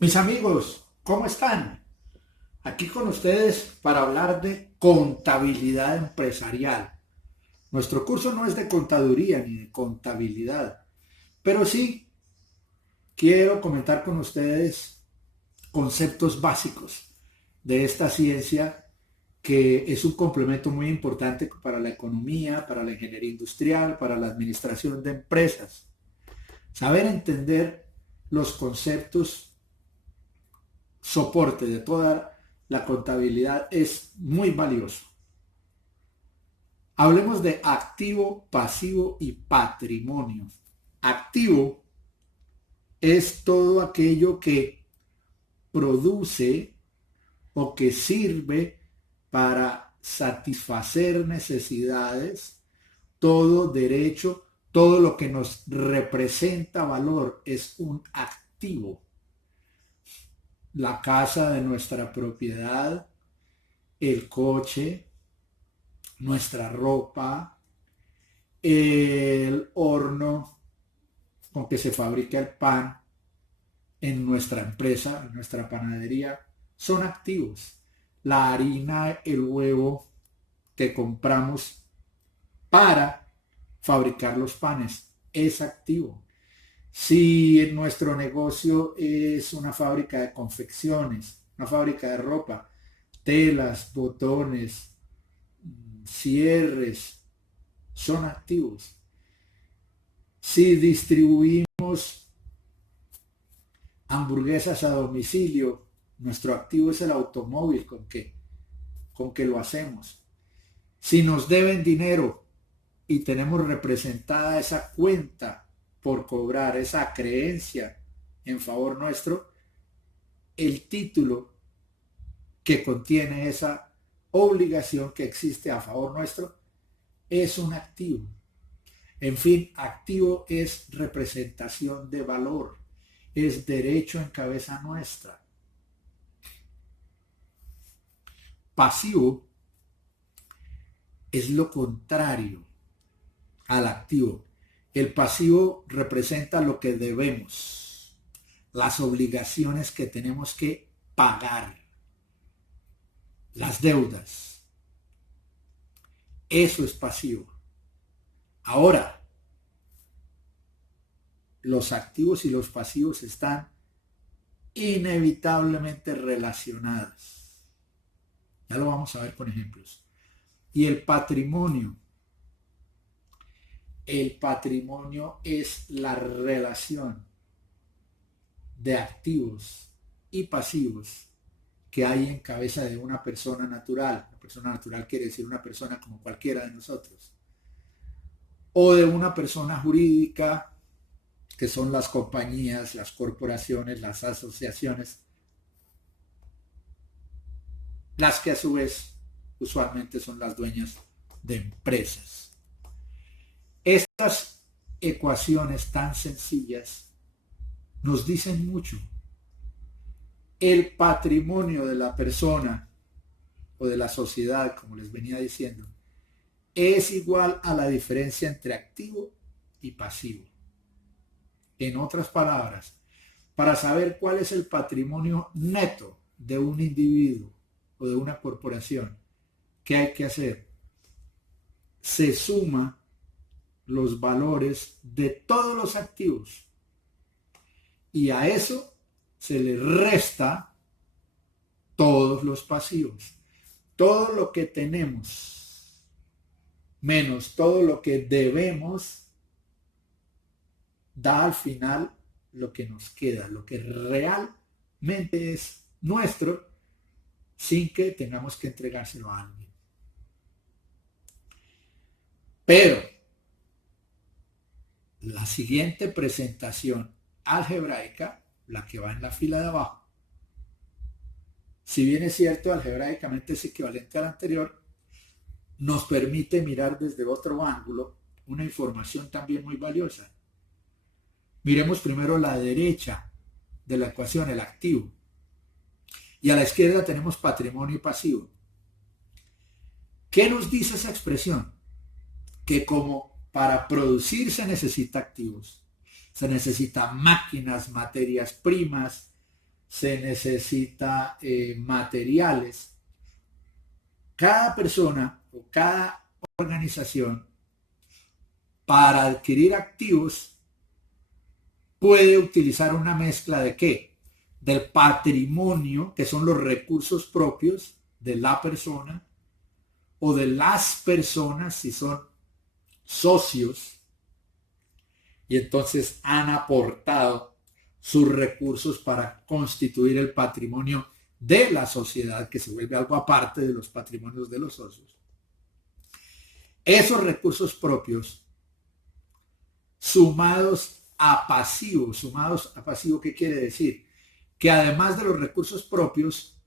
Mis amigos, ¿cómo están? Aquí con ustedes para hablar de contabilidad empresarial. Nuestro curso no es de contaduría ni de contabilidad, pero sí quiero comentar con ustedes conceptos básicos de esta ciencia que es un complemento muy importante para la economía, para la ingeniería industrial, para la administración de empresas. Saber entender los conceptos soporte de toda la contabilidad es muy valioso. Hablemos de activo, pasivo y patrimonio. Activo es todo aquello que produce o que sirve para satisfacer necesidades, todo derecho, todo lo que nos representa valor es un activo. La casa de nuestra propiedad, el coche, nuestra ropa, el horno con que se fabrica el pan en nuestra empresa, en nuestra panadería, son activos. La harina, el huevo que compramos para fabricar los panes es activo. Si en nuestro negocio es una fábrica de confecciones, una fábrica de ropa, telas, botones, cierres, son activos. Si distribuimos hamburguesas a domicilio, nuestro activo es el automóvil con que lo hacemos. Si nos deben dinero y tenemos representada esa cuenta por cobrar, esa creencia en favor nuestro, el título que contiene esa obligación que existe a favor nuestro es un activo. En fin, activo es representación de valor, es derecho en cabeza nuestra. Pasivo es lo contrario al activo. El pasivo representa lo que debemos, las obligaciones que tenemos que pagar, las deudas. Eso es pasivo. Ahora, los activos y los pasivos están inevitablemente relacionados. Ya lo vamos a ver con ejemplos. Y el patrimonio. El patrimonio es la relación de activos y pasivos que hay en cabeza de una persona natural. Una persona natural quiere decir una persona como cualquiera de nosotros. O de una persona jurídica, que son las compañías, las corporaciones, las asociaciones, las que a su vez usualmente son las dueñas de empresas. Estas ecuaciones tan sencillas nos dicen mucho. El patrimonio de la persona o de la sociedad, como les venía diciendo, es igual a la diferencia entre activo y pasivo. En otras palabras, para saber cuál es el patrimonio neto de un individuo o de una corporación, ¿qué hay que hacer? Se suma los valores de todos los activos y a eso se le resta todos los pasivos. Todo lo que tenemos menos todo lo que debemos da al final lo que nos queda, lo que realmente es nuestro sin que tengamos que entregárselo a alguien. Pero la siguiente presentación algebraica, la que va en la fila de abajo, si bien es cierto, algebraicamente es equivalente al anterior, nos permite mirar desde otro ángulo una información también muy valiosa. Miremos primero la derecha de la ecuación, el activo. Y a la izquierda tenemos patrimonio y pasivo. ¿Qué nos dice esa expresión? Que como para producir se necesita activos, se necesitan máquinas, materias primas, se necesita materiales. Cada persona o cada organización para adquirir activos puede utilizar una mezcla de ¿qué? Del patrimonio, que son los recursos propios de la persona o de las personas si son socios y entonces han aportado sus recursos para constituir el patrimonio de la sociedad, que se vuelve algo aparte de los patrimonios de los socios. Esos recursos propios sumados a pasivo, ¿qué quiere decir? Que además de los recursos propios,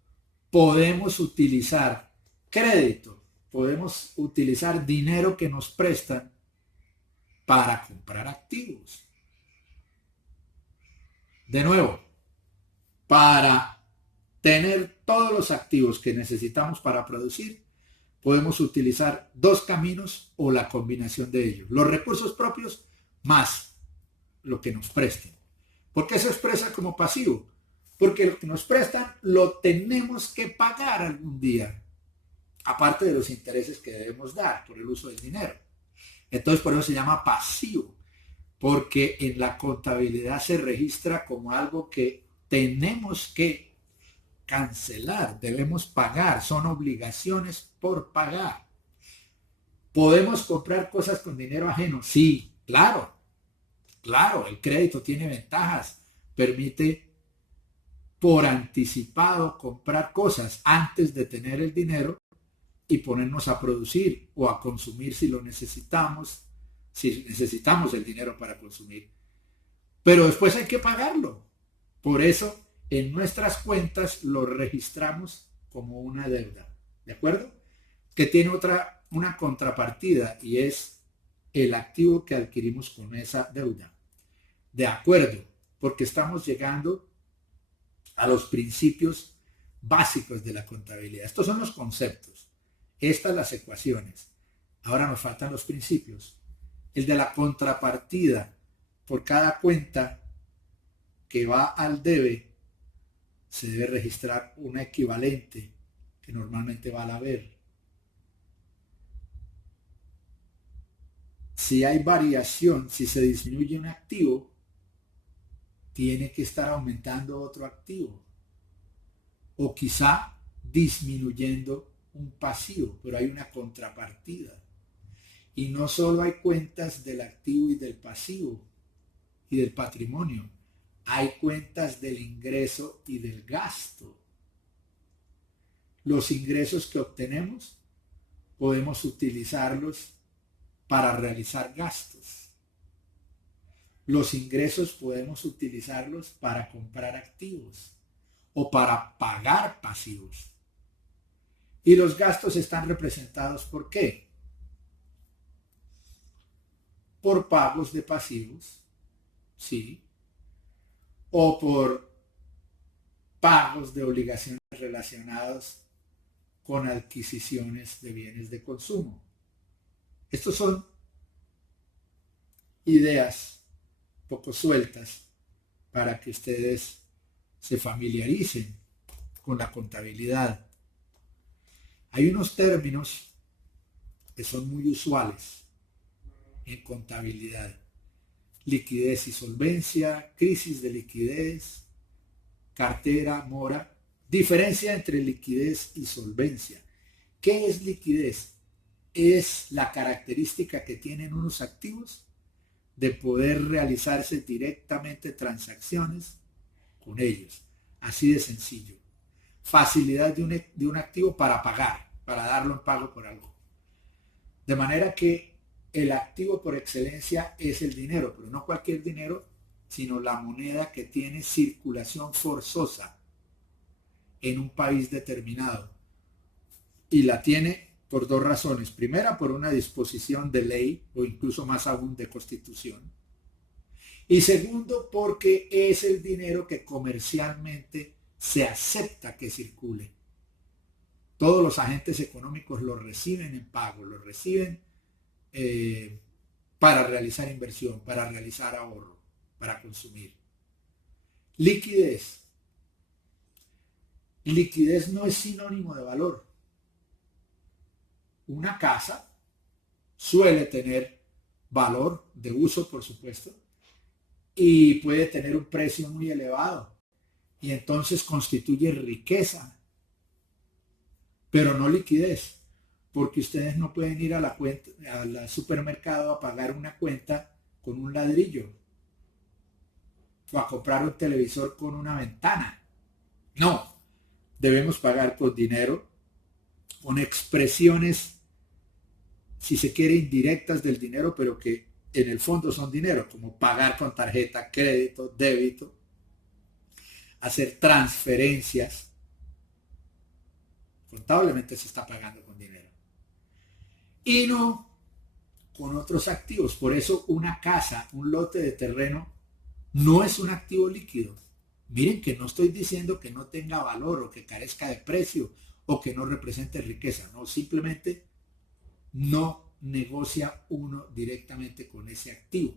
podemos utilizar crédito, podemos utilizar dinero que nos prestan para comprar activos. De nuevo, para tener todos los activos que necesitamos para producir, podemos utilizar dos caminos o la combinación de ellos. Los recursos propios más lo que nos presten. ¿Por qué se expresa como pasivo? Porque lo que nos prestan lo tenemos que pagar algún día, aparte de los intereses que debemos dar por el uso del dinero. Entonces por eso se llama pasivo, porque en la contabilidad se registra como algo que tenemos que cancelar, debemos pagar, son obligaciones por pagar. ¿Podemos comprar cosas con dinero ajeno? Sí, claro, claro, el crédito tiene ventajas, permite por anticipado comprar cosas antes de tener el dinero y ponernos a producir o a consumir si lo necesitamos, si necesitamos el dinero para consumir. Pero después hay que pagarlo. Por eso en nuestras cuentas lo registramos como una deuda. ¿De acuerdo? Que tiene una contrapartida y es el activo que adquirimos con esa deuda. De acuerdo, porque estamos llegando a los principios básicos de la contabilidad. Estos son los conceptos. Estas las ecuaciones. Ahora nos faltan los principios. El de la contrapartida. Por cada cuenta que va al debe, se debe registrar una equivalente que normalmente va al haber. Si hay variación, si se disminuye un activo, tiene que estar aumentando otro activo. O quizá disminuyendo un pasivo, pero hay una contrapartida. Y no solo hay cuentas del activo y del pasivo y del patrimonio, hay cuentas del ingreso y del gasto. Los ingresos que obtenemos podemos utilizarlos para realizar gastos. Los ingresos podemos utilizarlos para comprar activos o para pagar pasivos. Y los gastos están representados ¿por qué? Por pagos de pasivos, sí, o por pagos de obligaciones relacionados con adquisiciones de bienes de consumo. Estos son ideas poco sueltas para que ustedes se familiaricen con la contabilidad. Hay unos términos que son muy usuales en contabilidad: liquidez y solvencia, crisis de liquidez, cartera, mora. Diferencia entre liquidez y solvencia. ¿Qué es liquidez? Es la característica que tienen unos activos de poder realizarse directamente transacciones con ellos. Así de sencillo. Facilidad de un activo para pagar, para darlo en pago por algo. De manera que el activo por excelencia es el dinero, pero no cualquier dinero, sino la moneda que tiene circulación forzosa en un país determinado. Y la tiene por dos razones. Primera, por una disposición de ley o incluso más aún de constitución. Y segundo, porque es el dinero que comercialmente se acepta que circule. Todos los agentes económicos lo reciben en pago, lo reciben para realizar inversión, para realizar ahorro, para consumir. Liquidez. Liquidez no es sinónimo de valor. Una casa suele tener valor de uso, por supuesto, y puede tener un precio muy elevado. Y entonces constituye riqueza, pero no liquidez, porque ustedes no pueden ir a la cuenta, al supermercado a pagar una cuenta con un ladrillo o a comprar un televisor con una ventana. No, debemos pagar con dinero, con expresiones, si se quiere, indirectas del dinero, pero que en el fondo son dinero, como pagar con tarjeta, crédito, débito, hacer transferencias. Contablemente se está pagando con dinero. Y no con otros activos. Por eso una casa, un lote de terreno, no es un activo líquido. Miren que no estoy diciendo que no tenga valor o que carezca de precio o que no represente riqueza. No, simplemente no negocia uno directamente con ese activo.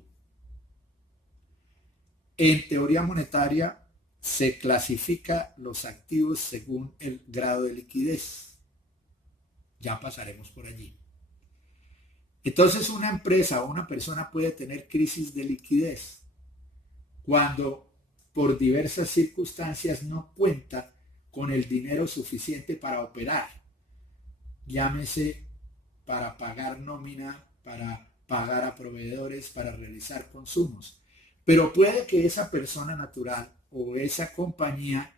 En teoría monetaria se clasifica los activos según el grado de liquidez. Ya pasaremos por allí. Entonces una empresa o una persona puede tener crisis de liquidez cuando por diversas circunstancias no cuenta con el dinero suficiente para operar. Llámese para pagar nómina, para pagar a proveedores, para realizar consumos. Pero puede que esa persona natural o esa compañía,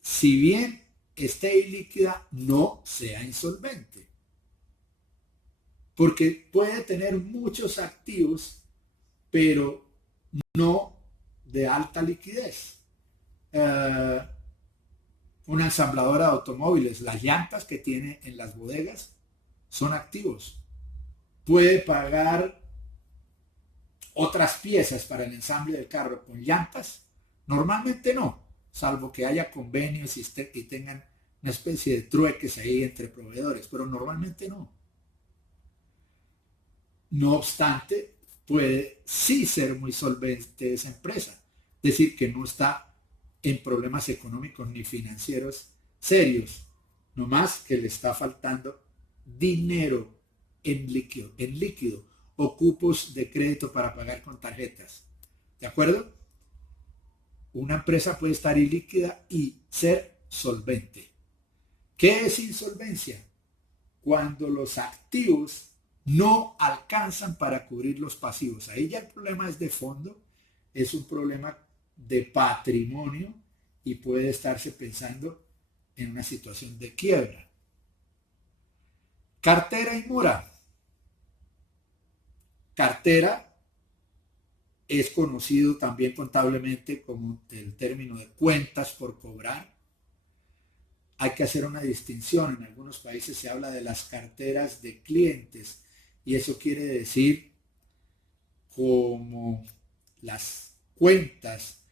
si bien esté ilíquida, no sea insolvente. Porque puede tener muchos activos, pero no de alta liquidez. Una ensambladora de automóviles, las llantas que tiene en las bodegas son activos. Puede pagar otras piezas para el ensamble del carro con llantas. Normalmente no, salvo que haya convenios y tengan una especie de trueques ahí entre proveedores, pero normalmente no. No obstante, puede sí ser muy solvente esa empresa, es decir, que no está en problemas económicos ni financieros serios, no más que le está faltando dinero en líquido o cupos de crédito para pagar con tarjetas. ¿De acuerdo? Una empresa puede estar ilíquida y ser solvente. ¿Qué es insolvencia? Cuando los activos no alcanzan para cubrir los pasivos. Ahí ya el problema es de fondo, es un problema de patrimonio y puede estarse pensando en una situación de quiebra. Cartera y mora. Cartera es conocido también contablemente como el término de cuentas por cobrar. Hay que hacer una distinción. En algunos países se habla de las carteras de clientes y eso quiere decir como las cuentas,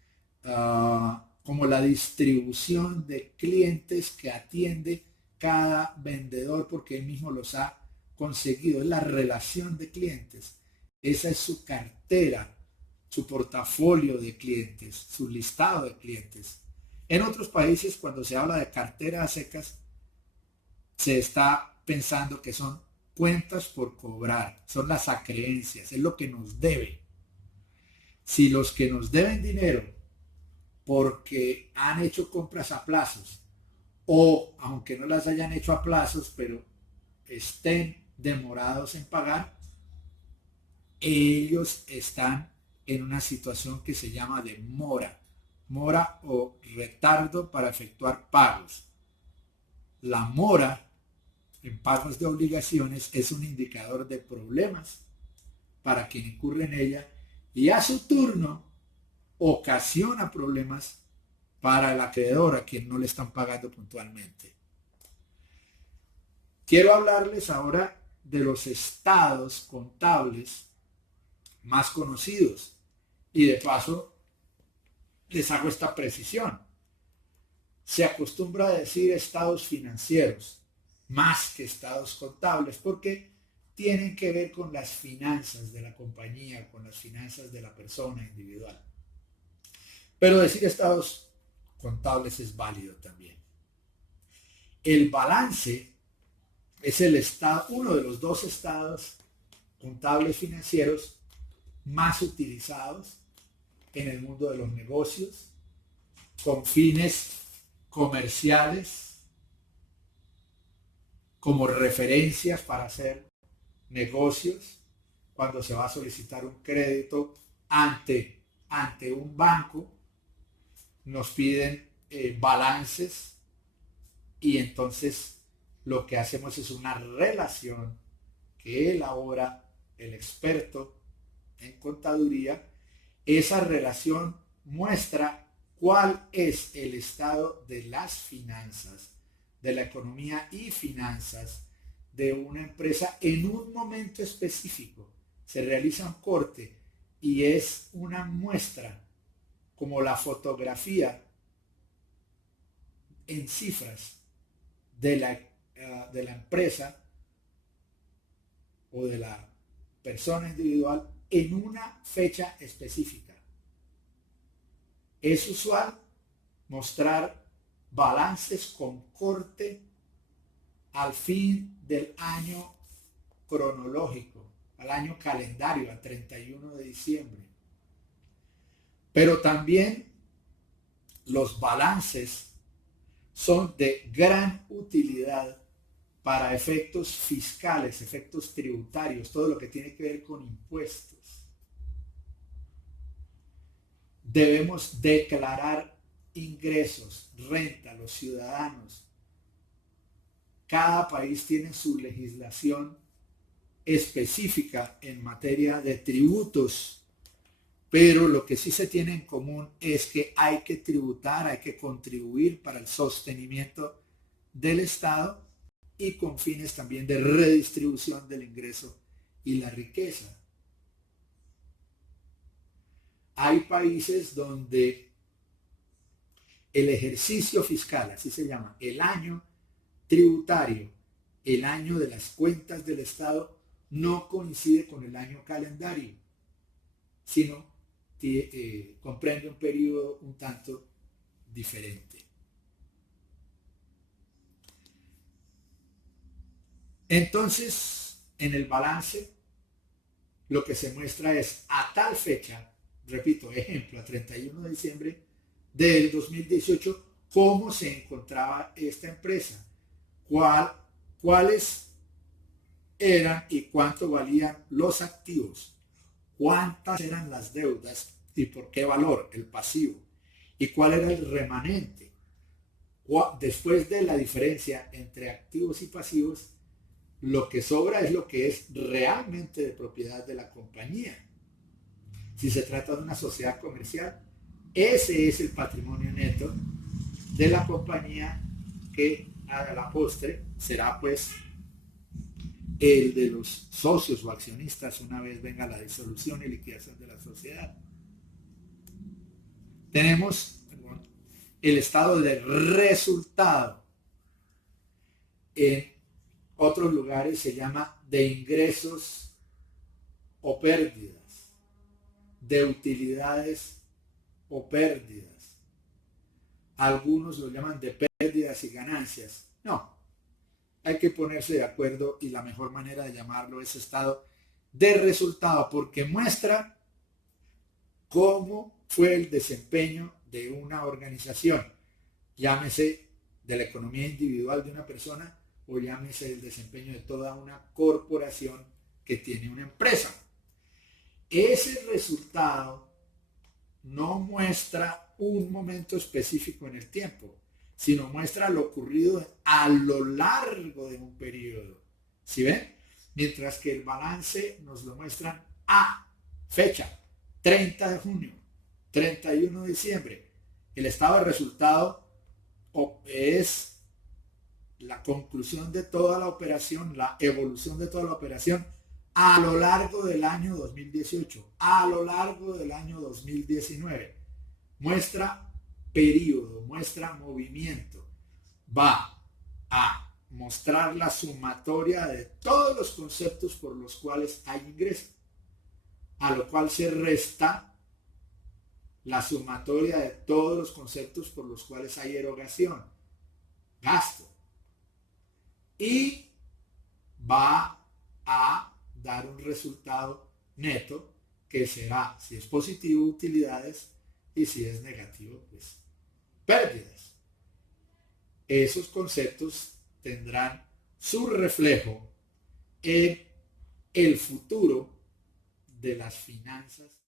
como la distribución de clientes que atiende cada vendedor porque él mismo los ha conseguido. Es la relación de clientes. Esa es su cartera, su portafolio de clientes, su listado de clientes. En otros países, cuando se habla de cartera a secas, se está pensando que son cuentas por cobrar, son las acreencias, es lo que nos debe. Si los que nos deben dinero porque han hecho compras a plazos o aunque no las hayan hecho a plazos, pero estén demorados en pagar, ellos están en una situación que se llama de mora o retardo para efectuar pagos. La mora en pagos de obligaciones es un indicador de problemas para quien incurre en ella y a su turno ocasiona problemas para el acreedor a quien no le están pagando puntualmente. Quiero hablarles ahora de los estados contables más conocidos y de paso les hago esta precisión. Se acostumbra a decir estados financieros más que estados contables porque tienen que ver con las finanzas de la compañía, con las finanzas de la persona individual. Pero decir estados contables es válido también. El balance es el estado, uno de los dos estados contables financieros más utilizados en el mundo de los negocios, con fines comerciales, como referencias para hacer negocios, cuando se va a solicitar un crédito ante un banco, nos piden balances y entonces lo que hacemos es una relación que elabora el experto en contaduría. Esa relación muestra cuál es el estado de las finanzas, de la economía y finanzas de una empresa en un momento específico. Se realiza un corte y es una muestra como la fotografía en cifras de la empresa o de la persona individual en una fecha específica. Es usual mostrar balances con corte al fin del año cronológico, al año calendario, al 31 de diciembre. Pero también los balances son de gran utilidad para efectos fiscales, efectos tributarios, todo lo que tiene que ver con impuestos. Debemos declarar ingresos, renta, los ciudadanos. Cada país tiene su legislación específica en materia de tributos, pero lo que sí se tiene en común es que hay que tributar, hay que contribuir para el sostenimiento del Estado y con fines también de redistribución del ingreso y la riqueza. Hay países donde el ejercicio fiscal, así se llama, el año tributario, el año de las cuentas del Estado, no coincide con el año calendario, sino comprende un periodo un tanto diferente. Entonces, en el balance, lo que se muestra es a tal fecha, repito, ejemplo, a 31 de diciembre del 2018, cómo se encontraba esta empresa, cuáles eran y cuánto valían los activos, cuántas eran las deudas y por qué valor, el pasivo, y cuál era el remanente. Después de la diferencia entre activos y pasivos, lo que sobra es lo que es realmente de propiedad de la compañía. Si se trata de una sociedad comercial, ese es el patrimonio neto de la compañía, que a la postre será pues el de los socios o accionistas una vez venga la disolución y liquidación de la sociedad. Tenemos el estado de resultado. En otros lugares se llama de ingresos o pérdidas, de utilidades o pérdidas. Algunos lo llaman de pérdidas y ganancias. No, hay que ponerse de acuerdo y la mejor manera de llamarlo es estado de resultado, porque muestra cómo fue el desempeño de una organización, llámese de la economía individual de una persona o llámese el desempeño de toda una corporación que tiene una empresa. Ese resultado no muestra un momento específico en el tiempo, sino muestra lo ocurrido a lo largo de un periodo. ¿Sí ven? Mientras que el balance nos lo muestran a fecha, 30 de junio, 31 de diciembre. El estado de resultado es la conclusión de toda la operación, la evolución de toda la operación a lo largo del año 2018, a lo largo del año 2019. Muestra periodo, muestra movimiento. Va a mostrar la sumatoria de todos los conceptos por los cuales hay ingreso, a lo cual se resta la sumatoria de todos los conceptos por los cuales hay erogación, gasto. y va a dar un resultado neto que será, si es positivo, utilidades, y si es negativo, pues pérdidas. Esos conceptos tendrán su reflejo en el futuro de las finanzas